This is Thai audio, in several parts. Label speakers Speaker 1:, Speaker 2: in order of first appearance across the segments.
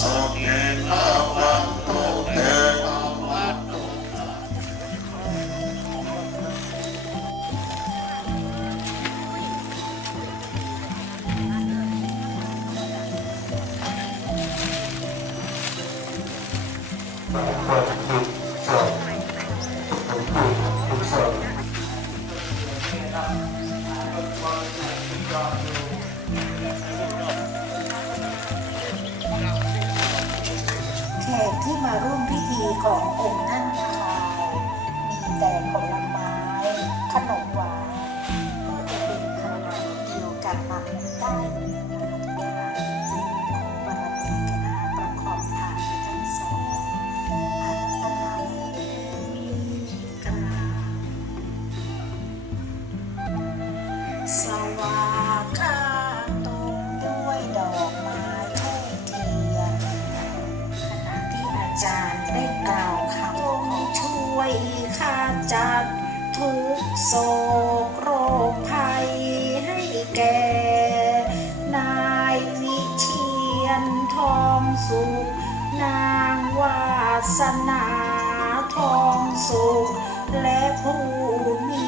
Speaker 1: สุขิ
Speaker 2: ที่มาร่วมพิธีขององค์ท่านชายมีแต่ผลไม้ ข้าจัดทุกโศกโรคภัยให้แก่ นายวิเชียนทองสุข นางวาสนาทองสุข และผู้มี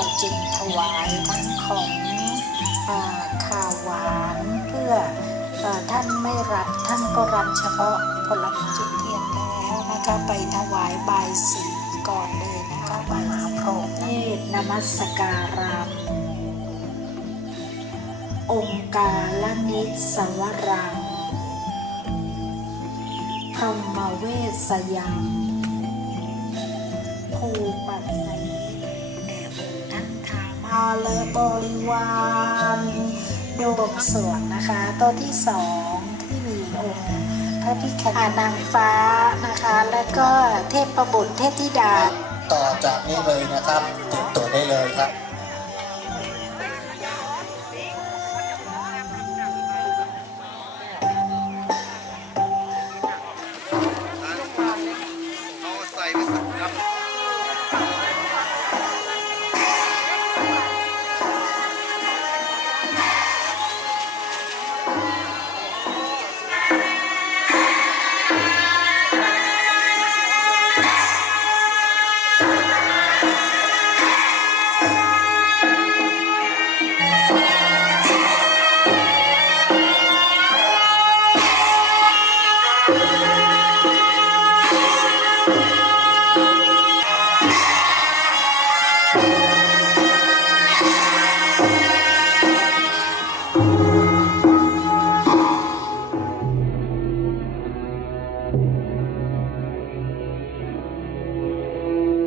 Speaker 2: เราจึงถวายทั้งของข้าวหวานเพื่ออท่านไม่รับท่านก็รับเฉพาะผลไม้จุดเทียนแล้วนะคะไปถวายบายสีก่อนเลยนะคะมหาพรหมเนตรนมัสการามองค์กาลนิสวรังพรหมเวสยังภู อและบริวารโดมส่วนนะคะตัวที่สองที่มีองค์พระพิคเนนางฟ้านะคะ แล้วก็เทพประบุตรเทพธิดา
Speaker 3: ต่อจากนี้เลยนะครับ ติดตัวได้เลยครับใส่ไปสักครับ